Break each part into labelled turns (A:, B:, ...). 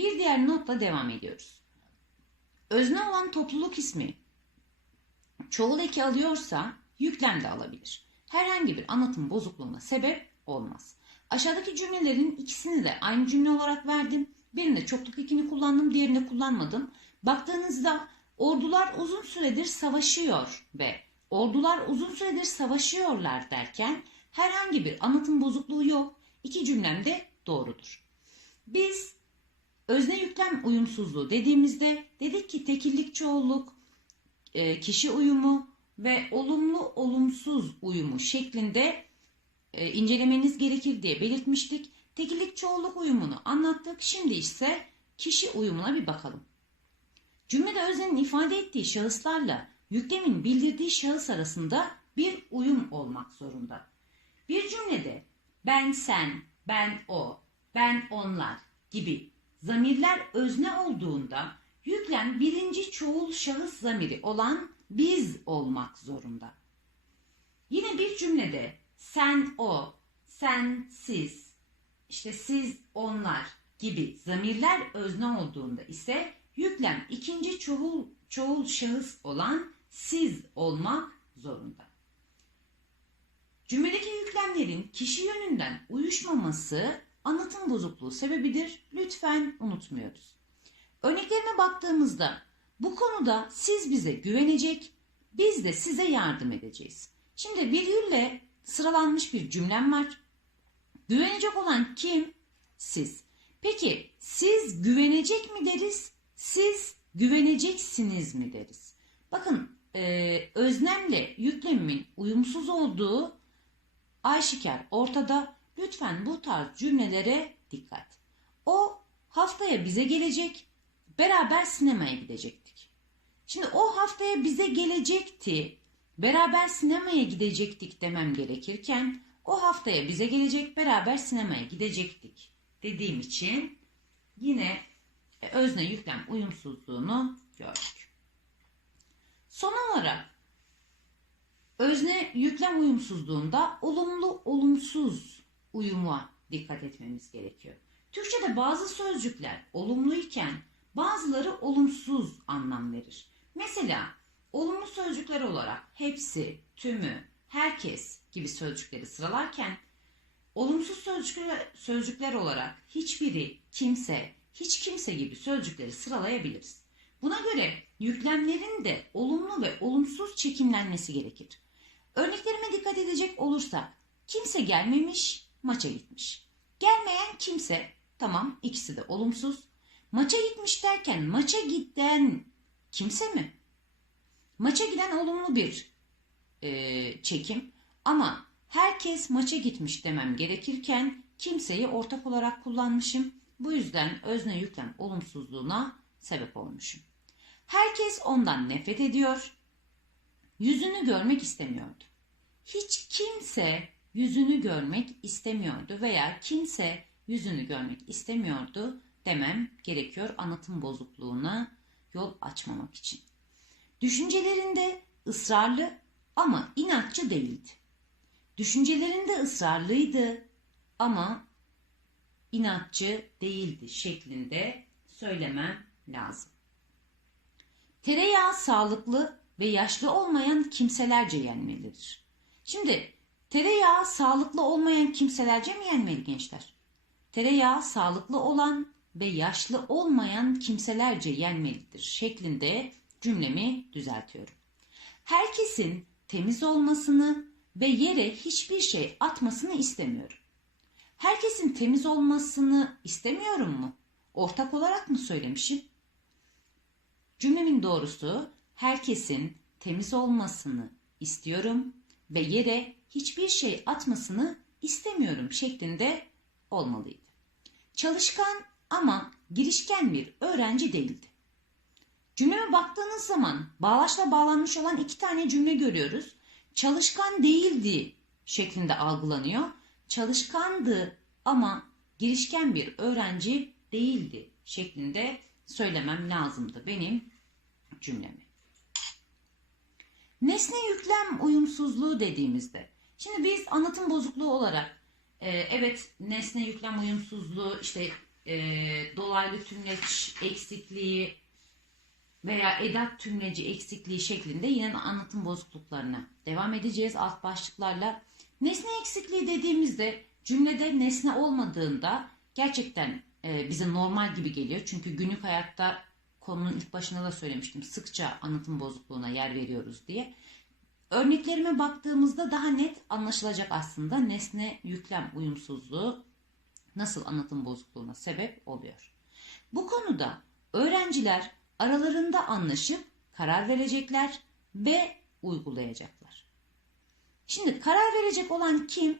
A: Bir diğer notla devam ediyoruz. Özne olan topluluk ismi çoğul eki alıyorsa yüklem de alabilir. Herhangi bir anlatım bozukluğuna sebep olmaz. Aşağıdaki cümlelerin ikisini de aynı cümle olarak verdim. Birinde çokluk ekini kullandım, diğerinde kullanmadım. Baktığınızda ordular uzun süredir savaşıyor ve ordular uzun süredir savaşıyorlar derken herhangi bir anlatım bozukluğu yok. İki cümlem de doğrudur. Biz özne yüklem uyumsuzluğu dediğimizde dedik ki tekillik çoğulluk, e, kişi uyumu ve olumlu olumsuz uyumu şeklinde e, incelemeniz gerekir diye belirtmiştik. Tekillik çoğulluk uyumunu anlattık. Şimdi ise kişi uyumuna bir bakalım. Cümlede öznenin ifade ettiği şahıslarla yüklemin bildirdiği şahıs arasında bir uyum olmak zorunda. Bir cümlede ben sen, ben o, ben onlar gibi zamirler özne olduğunda yüklem birinci çoğul şahıs zamiri olan biz olmak zorunda. Yine bir cümlede sen o, sen siz, işte siz onlar gibi zamirler özne olduğunda ise yüklem ikinci çoğul, çoğul şahıs olan siz olmak zorunda. Cümledeki yüklemlerin kişi yönünden uyuşmaması anlatım bozukluğu sebebidir. Lütfen unutmuyoruz. Örneklerine baktığımızda bu konuda siz bize güvenecek, biz de size yardım edeceğiz. Şimdi virgülle sıralanmış bir cümlem var. Güvenecek olan kim? Siz. Peki siz güvenecek mi deriz? Siz güveneceksiniz mi deriz? Bakın e, öznemle yüklemimin uyumsuz olduğu aşikar ortada. Lütfen bu tarz cümlelere dikkat. O haftaya bize gelecek, beraber sinemaya gidecektik. Şimdi o haftaya bize gelecekti, beraber sinemaya gidecektik demem gerekirken o haftaya bize gelecek, beraber sinemaya gidecektik dediğim için yine e, özne yüklem uyumsuzluğunu gördük. Son olarak özne yüklem uyumsuzluğunda olumlu olumsuz uyuma dikkat etmemiz gerekiyor. Türkçe'de bazı sözcükler olumluyken bazıları olumsuz anlam verir. Mesela olumlu sözcükler olarak hepsi, tümü, herkes gibi sözcükleri sıralarken olumsuz sözcükler, sözcükler olarak hiçbiri, kimse, hiç kimse gibi sözcükleri sıralayabiliriz. Buna göre yüklemlerin de olumlu ve olumsuz çekimlenmesi gerekir. Örneklerime dikkat edecek olursak kimse gelmemiş, maça gitmiş. Gelmeyen kimse, tamam ikisi de olumsuz. Maça gitmiş derken maça giden kimse mi? Maça giden olumlu bir e, çekim ama herkes maça gitmiş demem gerekirken kimseyi ortak olarak kullanmışım. Bu yüzden özne yüklem olumsuzluğuna sebep olmuşum. Herkes ondan nefret ediyor. Yüzünü görmek istemiyordu. Hiç kimse yüzünü görmek istemiyordu veya kimse yüzünü görmek istemiyordu demem gerekiyor anlatım bozukluğuna yol açmamak için. Düşüncelerinde ısrarlı ama inatçı değildi. Düşüncelerinde ısrarlıydı ama inatçı değildi şeklinde söylemem lazım. Tereyağı sağlıklı ve yaşlı olmayan kimselerce yenmelidir. Şimdi tereyağı sağlıklı olmayan kimselerce mi yenmeli gençler? Tereyağı sağlıklı olan ve yaşlı olmayan kimselerce yenmelidir şeklinde cümlemi düzeltiyorum. Herkesin temiz olmasını ve yere hiçbir şey atmasını istemiyorum. Herkesin temiz olmasını istemiyorum mu? Ortak olarak mı söylemişim? Cümlemin doğrusu herkesin temiz olmasını istiyorum ve yere hiçbir şey atmasını istemiyorum şeklinde olmalıydı. Çalışkan ama girişken bir öğrenci değildi. Cümleme baktığınız zaman bağlaçla bağlanmış olan iki tane cümle görüyoruz. Çalışkan değildi şeklinde algılanıyor. Çalışkandı ama girişken bir öğrenci değildi şeklinde söylemem lazımdı benim cümlemi. Nesne yüklem uyumsuzluğu dediğimizde şimdi biz anlatım bozukluğu olarak e, evet nesne yüklem uyumsuzluğu işte e, dolaylı tümleç eksikliği veya edat tümleci eksikliği şeklinde yine anlatım bozukluklarına devam edeceğiz alt başlıklarla. Nesne eksikliği dediğimizde cümlede nesne olmadığında gerçekten e, bize normal gibi geliyor. Çünkü günlük hayatta konunun ilk başında da söylemiştim. Sıkça anlatım bozukluğuna yer veriyoruz diye. Örneklerime baktığımızda daha net anlaşılacak aslında nesne yüklem uyumsuzluğu nasıl anlatım bozukluğuna sebep oluyor. Bu konuda öğrenciler aralarında anlaşıp karar verecekler ve uygulayacaklar. Şimdi karar verecek olan kim?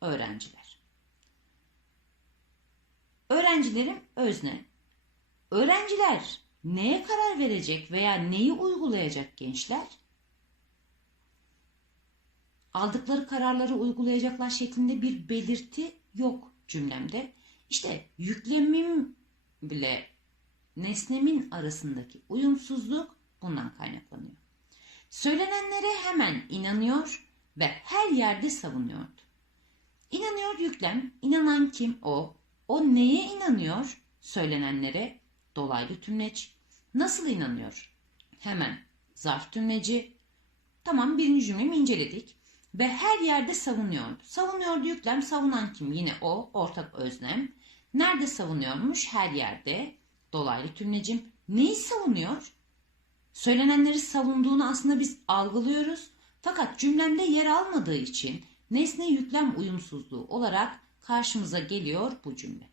A: Öğrenciler. Öğrencilerim özne. Öğrenciler neye karar verecek veya neyi uygulayacak gençler? Aldıkları kararları uygulayacaklar şeklinde bir belirti yok cümlemde. İşte yüklemim bile nesnemin arasındaki uyumsuzluk bundan kaynaklanıyor. Söylenenlere hemen inanıyor ve her yerde savunuyordu. İnanıyor yüklem, inanan kim o? O neye inanıyor? Söylenenlere dolaylı tümleç. Nasıl inanıyor? Hemen zarf tümleci. Tamam birinci cümleyi inceledik. Ve her yerde savunuyordu. Savunuyordu yüklem, savunan kim? Yine o, ortak özlem. Nerede savunuyormuş? Her yerde. Dolaylı tümlecim. Neyi savunuyor? Söylenenleri savunduğunu aslında biz algılıyoruz. Fakat cümlemde yer almadığı için nesne yüklem uyumsuzluğu olarak karşımıza geliyor bu cümle.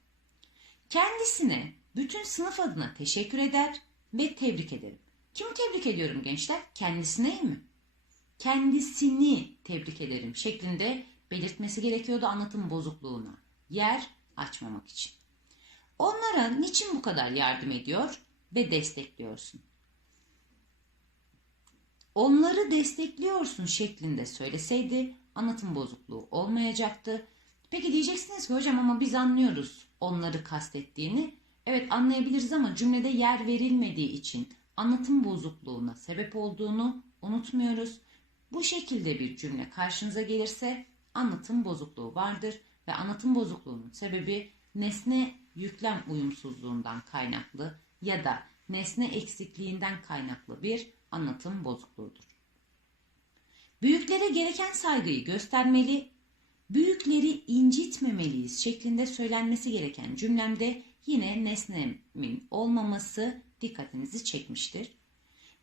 A: Kendisine bütün sınıf adına teşekkür eder ve tebrik ederim. Kimi tebrik ediyorum gençler? Kendisine mi? Kendisini tebrik ederim şeklinde belirtmesi gerekiyordu anlatım bozukluğuna. Yer açmamak için. Onlara niçin bu kadar yardım ediyor ve destekliyorsun? Onları destekliyorsun şeklinde söyleseydi anlatım bozukluğu olmayacaktı. Peki diyeceksiniz ki hocam ama biz anlıyoruz onları kastettiğini. Evet anlayabiliriz ama cümlede yer verilmediği için anlatım bozukluğuna sebep olduğunu unutmuyoruz. Bu şekilde bir cümle karşınıza gelirse anlatım bozukluğu vardır ve anlatım bozukluğunun sebebi nesne yüklem uyumsuzluğundan kaynaklı ya da nesne eksikliğinden kaynaklı bir anlatım bozukluğudur. Büyüklere gereken saygıyı göstermeli, büyükleri incitmemeliyiz şeklinde söylenmesi gereken cümlemde yine nesnemin olmaması dikkatinizi çekmiştir.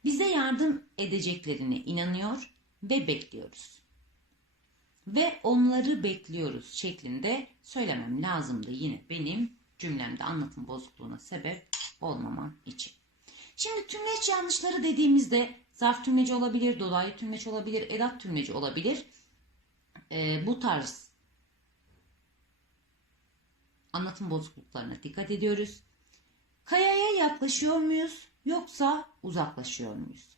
A: Bize yardım edeceklerine inanıyor ve bekliyoruz. Ve onları bekliyoruz şeklinde söylemem lazımdı yine benim cümlemde anlatım bozukluğuna sebep olmamam için. Şimdi tümleç yanlışları dediğimizde zarf tümleci olabilir, dolaylı tümleç olabilir, edat tümleci olabilir. Ee, bu tarz anlatım bozukluklarına dikkat ediyoruz. Kayaya yaklaşıyor muyuz yoksa uzaklaşıyor muyuz?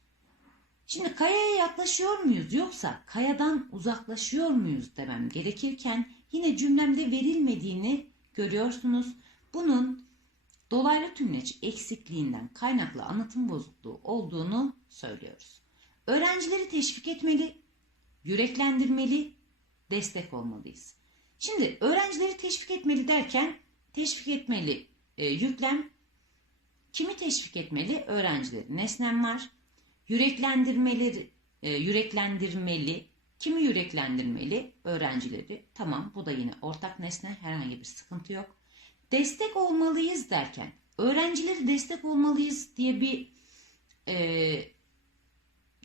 A: Şimdi kayaya yaklaşıyor muyuz yoksa kayadan uzaklaşıyor muyuz demem gerekirken yine cümlemde verilmediğini görüyorsunuz. Bunun dolaylı tümleç eksikliğinden kaynaklı anlatım bozukluğu olduğunu söylüyoruz. Öğrencileri teşvik etmeli, yüreklendirmeli, destek olmalıyız. Şimdi öğrencileri teşvik etmeli derken teşvik etmeli e, yüklem kimi teşvik etmeli? Öğrencileri. Nesnem var. Yüreklendirmeleri, e, yüreklendirmeli. Kimi yüreklendirmeli? Öğrencileri. Tamam bu da yine ortak nesne. Herhangi bir sıkıntı yok. Destek olmalıyız derken öğrencileri destek olmalıyız diye bir e,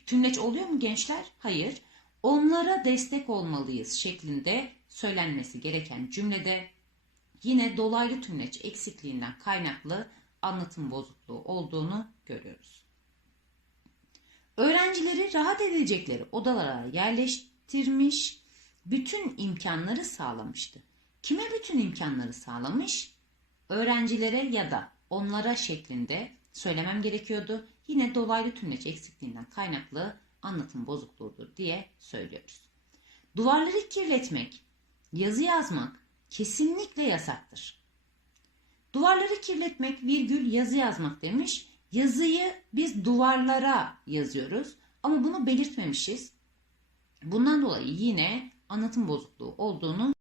A: tümleç oluyor mu gençler? Hayır. Onlara destek olmalıyız şeklinde söylenmesi gereken cümlede yine dolaylı tümleç eksikliğinden kaynaklı anlatım bozukluğu olduğunu görüyoruz. Öğrencileri rahat edecekleri odalara yerleştirmiş, bütün imkanları sağlamıştı. Kime bütün imkanları sağlamış? Öğrencilere ya da onlara şeklinde söylemem gerekiyordu. Yine dolaylı tümleç eksikliğinden kaynaklı anlatım bozukluğudur diye söylüyoruz. Duvarları kirletmek, yazı yazmak kesinlikle yasaktır. Duvarları kirletmek virgül yazı yazmak demiş. Yazıyı biz duvarlara yazıyoruz ama bunu belirtmemişiz. Bundan dolayı yine anlatım bozukluğu olduğunu